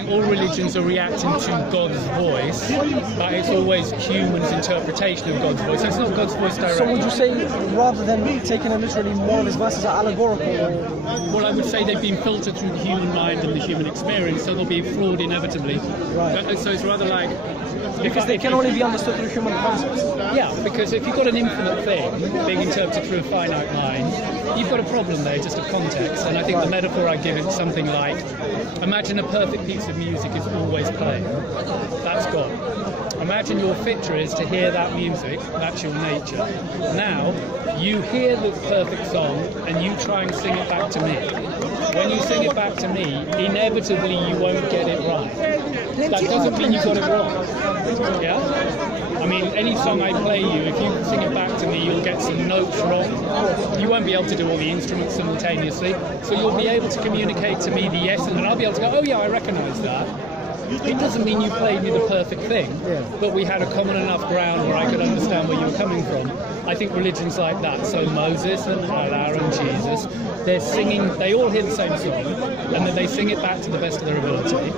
think all religions are reacting to God's voice, but it's always humans' interpretation of God's voice. So it's not God's voice directly. So would you say, rather than taking it literally, more of his verses are allegorical? Well, I would say they've been filtered through the human mind and the human experience, so they'll be flawed inevitably. Right. So it's rather like... Because they can only be understood through human concepts. Yeah, because if you've got an infinite thing being interpreted through a finite mind, you've got a problem there just of context. And I think the metaphor I give is something like, imagine a perfect piece of music is always playing. That's God. Imagine your picture is to hear that music, that's your nature. Now, you hear the perfect song and you try and sing it back to me. When you sing it back to me, inevitably you won't get it right. That doesn't mean you got it wrong. Yeah? I mean, any song I play you, if you sing it back to me, you'll get some notes wrong. You won't be able to do all the instruments simultaneously. So you'll be able to communicate to me the essence, and I'll be able to go, oh yeah, I recognize that. It doesn't mean you played me the perfect thing, but we had a common enough ground where I could understand where you were coming from. I think religion's like that. So Moses and Allah and Jesus, they're singing, they all hear the same song, and then they sing it back to the best of their ability.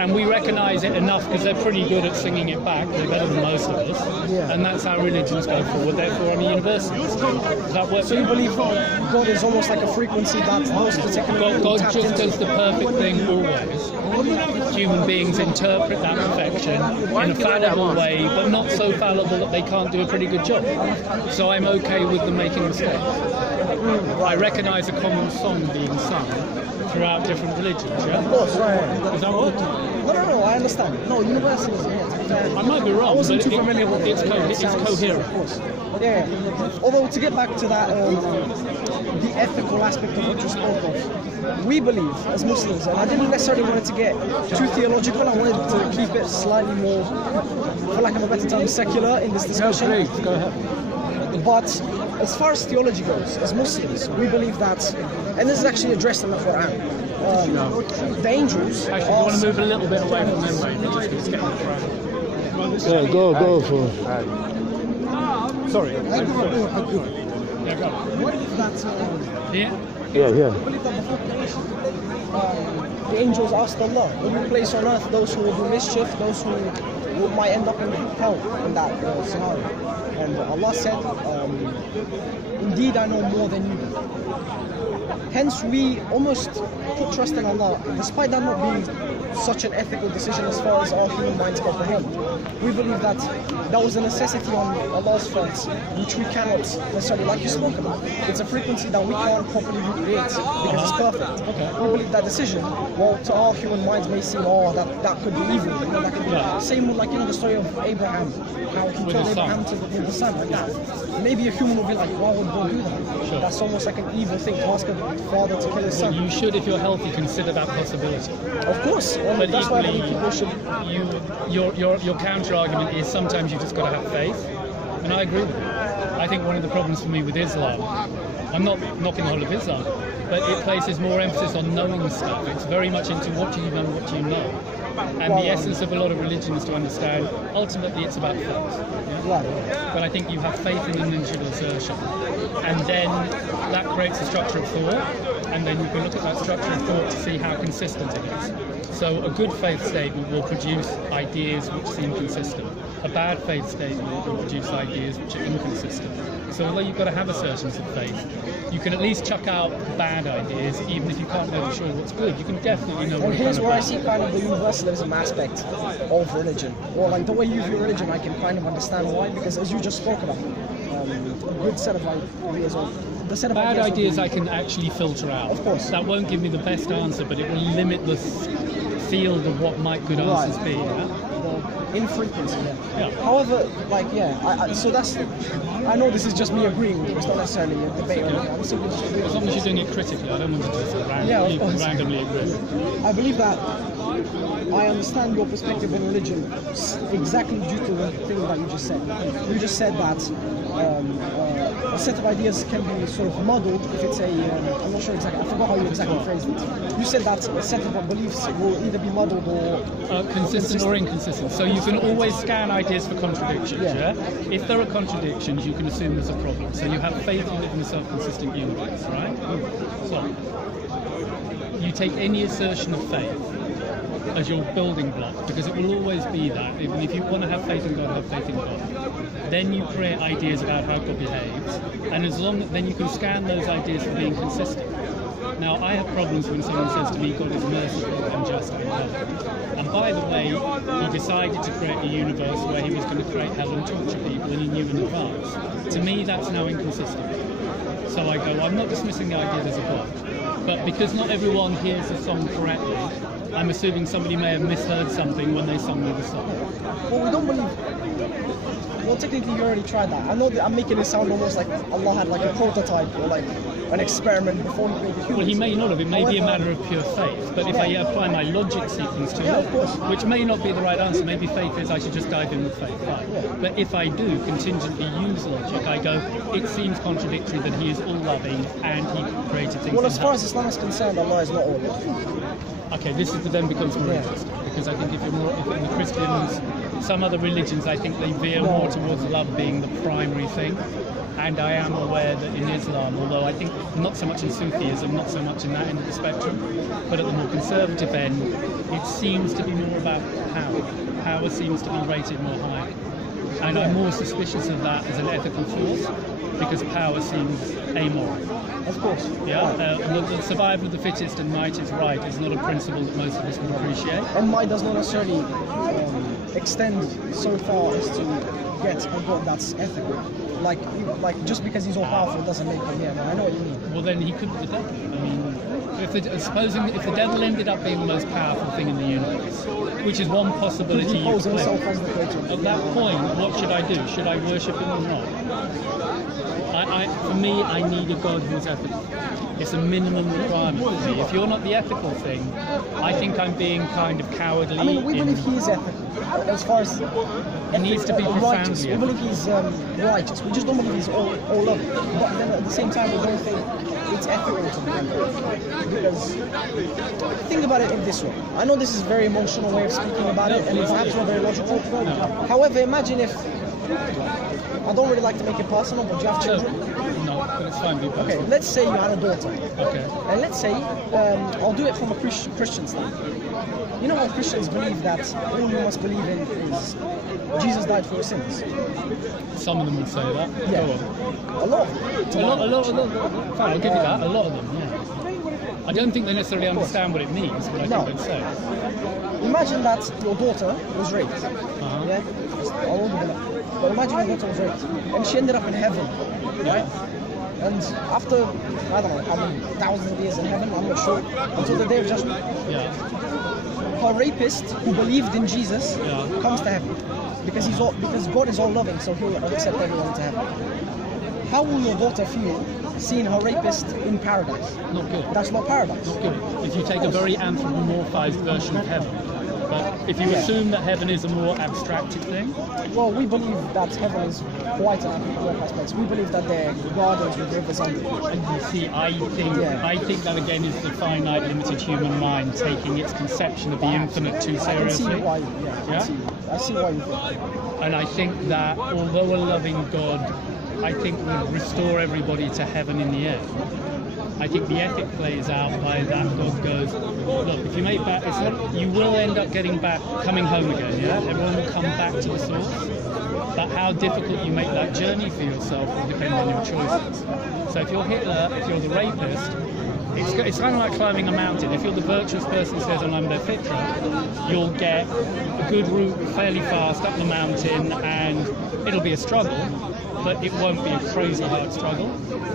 And we recognise it enough because they're pretty good at singing it back. They're better than most of us. Yeah. And that's how religions go forward. Therefore, I'm a universalist. Does that work? So you believe God is almost like a frequency that those particular God just does the perfect thing always. Human beings interpret that perfection in a fallible way, but not so fallible that they can't do a pretty good job. So I'm okay with them making mistakes. I recognise a common song being sung throughout different religions, yeah? Of course, right. Is that what? No, I understand. No, universalism, yeah. I might be wrong, I wasn't but too familiar with it's coherent. Of course. Yeah. Although, to get back to that, the ethical aspect of what you spoke of, we believe, as Muslims, and I didn't necessarily want it to get too theological, I wanted to keep it slightly more, for lack of a better term, secular in this discussion. No, please, go ahead. But as far as theology goes, as Muslims, we believe that, and this is actually addressed in the Quran, the angels... Actually, you want to move a little bit away from them, mate. Just get in front. Yeah, go for it. Sorry. Yeah, go. what if that... Yeah? Yeah. I believe that before creation, the angels asked Allah, will you place on earth those who will do mischief, those who might end up in hell in that scenario? And Allah said, indeed I know more than you do. Hence we almost put trust in Allah, despite that not being such an ethical decision as far as our human minds comprehend. We believe that that was a necessity on Allah's front, which we cannot necessarily, like you spoke about. It's a frequency that we can't properly recreate because it's perfect. We believe that decision, well, to our human minds may seem, that could be evil. You know, that could be same with, like, the story of Abraham, how he told Abraham to with the son, like that. Maybe a human would be like, why would God do that? Sure. That's almost like an evil thing to ask a father to kill his son. You should, if you're healthy, consider that possibility. Of course, and But that's why I equally, believe people should. your counter argument is sometimes you've just got to have faith, and I agree with you. I think one of the problems for me with Islam, I'm not knocking the whole of Islam, but it places more emphasis on knowing stuff. It's very much into what do you know, what do you know. And the essence of a lot of religion is to understand, ultimately it's about faith. Yeah? But I think you have faith in an individual assertion, and then that creates a structure of thought, and then you can look at that structure of thought to see how consistent it is. So a good faith statement will produce ideas which seem consistent. A bad faith statement will produce ideas which are inconsistent. So although you've got to have assertions of faith, you can at least chuck out bad ideas, even if you can't know for sure what's good. You can definitely know. And here's where I see kind of the universalism aspect of religion, or like the way you view religion. I can kind of understand why, because as you just spoke about, a good set of ideas, or the set of bad ideas will I can actually filter out. Of course, that won't give me the best answer, but it will limit the field of what might good answers be. Yeah? In frequency, yeah. However, so that's. I know this is just me agreeing with you. It's not necessarily a debate. Okay. As long as you're doing it critically, I don't want to just randomly agree. I believe that I understand your perspective on religion exactly due to the thing that you just said. You just said that a set of ideas can be sort of muddled if it's I'm not sure exactly, I forgot how you exactly phrased it. You said that a set of beliefs will either be muddled or... consistent or inconsistent. So you can always scan ideas for contradictions, yeah? If there are contradictions, you can assume there's a problem. So you have faith in living a self-consistent universe, right? So you take any assertion of faith, as your building block, because it will always be that. Even if you want to have faith in God, have faith in God. Then you create ideas about how God behaves, and then you can scan those ideas for being consistent. Now, I have problems when someone says to me, God is merciful and just and loving. And by the way, he decided to create a universe where he was going to create hell and torture people, and he knew in advance. To me, that's now inconsistent. So I go, I'm not dismissing the idea there's a God, but because not everyone hears the song correctly, I'm assuming somebody may have misheard something when they sung me the song. Well, we don't believe. Well, technically, you already tried that. I know that I'm making it sound almost like Allah had like a prototype or like an experiment before he created humans. Well, he may not have. It may be a However, matter of pure faith. But if I apply my logic sequence to Yeah, it, of course. which may not be the right answer, maybe faith is I should just dive in with faith. Fine. Yeah. But if I do contingently use logic, I go, it seems contradictory that he is all loving and he created things. Well, in as far heaven. as Islam is concerned, Allah is not all loving. Okay, this then becomes more Yeah. interesting, because I think if in the Christians, some other religions, I think they veer more towards love being the primary thing. And I am aware that in Islam, although I think not so much in Sufism, not so much in that end of the spectrum, but at the more conservative end, it seems to be more about power. Power seems to be rated more highly. And I'm more suspicious of that as an ethical force, because power seems amoral. Of course. Yeah, the survival of the fittest and might is right is not a principle that most of us would appreciate. And might does not necessarily extend so far as to get a God that's ethical. Like just because he's all powerful doesn't make him. Yeah, no, I know what you mean. Well, then he could be the devil. I mean, supposing if the devil ended up being the most powerful thing in the universe, which is one possibility He you calls could himself play. as the creator. At that point, what should I do? Should I worship him or not? For me, I need a God who's ethical. It's a minimum requirement for me. If you're not the ethical thing, I think I'm being kind of cowardly. I mean, we believe he is ethical. As far as It needs to be righteous, profoundly we believe he's righteous. We just don't believe he's all loving. But then at the same time, we don't think it's ethical to believe it. Because think about it in this way. I know this is a very emotional way of speaking about it, and it's perhaps not very logical. However, imagine if I don't really like to make it personal, but you have children. No, but it's fine. Be Okay, personal. let's say you had a daughter. Okay. And let's say, I'll do it from a Christian standpoint. You know how Christians believe that all you must believe in is Jesus died for your sins? Some of them will say that. Yeah. Go on. A lot of them. A lot. Fine, I'll give you that. A lot of them, yeah. I don't think they necessarily understand what it means, but I No. think they'd say. Imagine that your daughter was raped. Uh-huh. Yeah? I won't give it up. But imagine your daughter was raped. And she ended up in heaven. Right? And after, I don't know how many thousands of years in heaven, I'm not sure, until the day of judgment, Yeah. her rapist who believed in Jesus Yeah. comes to heaven. Because because God is all loving, so he'll accept everyone into heaven. How will your daughter feel seeing her rapist in paradise? Not good. That's not paradise. Good. If you take a very anthropomorphized version of heaven. But if you assume that heaven is a more abstracted thing, Well, we believe that heaven is quite an anthropomorphized place. We believe that there are gardens with rivers under it. and you see, I think that again is the finite, limited human mind taking its conception of the infinite too I can see seriously. why. Yeah? I see why you think. And I think that although a loving God, I think would restore everybody to heaven in the end. I think the ethic plays out by that God goes, look, if you make back, you will end up getting back, coming home again, yeah? Everyone will come back to the source. But how difficult you make that journey for yourself will depend on your choices. So if you're Hitler, if you're the rapist, it's kind of like climbing a mountain. If you're the virtuous person who says, I'm their fitra, you'll get a good route fairly fast up the mountain, and it'll be a struggle, but it won't be a crazy hard struggle.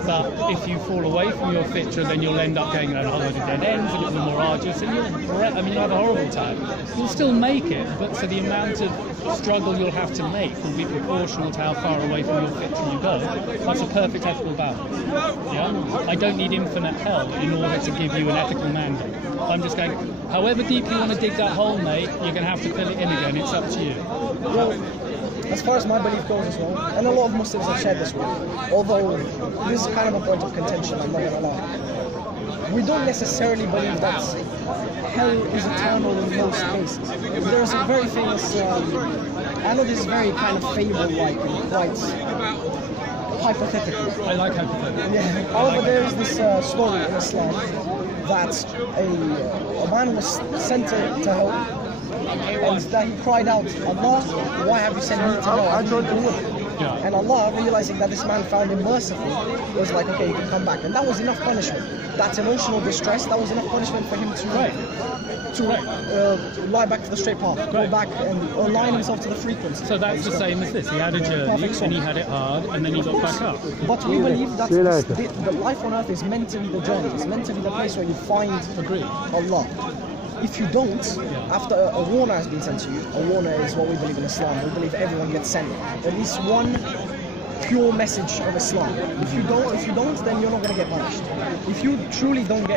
But if you fall away from your fitra, then you'll end up going down a whole load of dead ends, and it'll be more arduous, and you'll have a horrible time. You'll still make it, but so the amount of struggle you'll have to make will be proportional to how far away from your fitra you go. That's a perfect ethical balance. Yeah? I don't need infinite hell in order to give you an ethical mandate. I'm just going, however deep you want to dig that hole, mate, you're going to have to fill it in again. It's up to you. Well, as far as my belief goes as well, and a lot of Muslims have shared this with me, although this is kind of a point of contention, I'm not going to lie. We don't necessarily believe that hell is eternal in most cases. There's a very famous, I know this is very kind of fable-like and quite hypothetical. I like hypothetical. Yeah. However, there is this story in Islam that a man was sent to hell, and that he cried out, Allah, why have you sent me to hell? I didn't do it. Yeah. And Allah, realizing that this man found him merciful, was like, okay, you can come back. And that was enough punishment. That emotional distress, that was enough punishment for him to lie back to the straight path, go back and align himself to the frequency. So that's the same as this. He had a journey and he had it hard and then he got back up. But we believe that the life on earth is meant to be the journey. It's meant to be the place where you find Allah. If you don't, after a warner has been sent to you, a warner is what we believe in Islam. We believe everyone gets sent at least one pure message of Islam. If you don't, then you're not going to get punished. If you truly don't get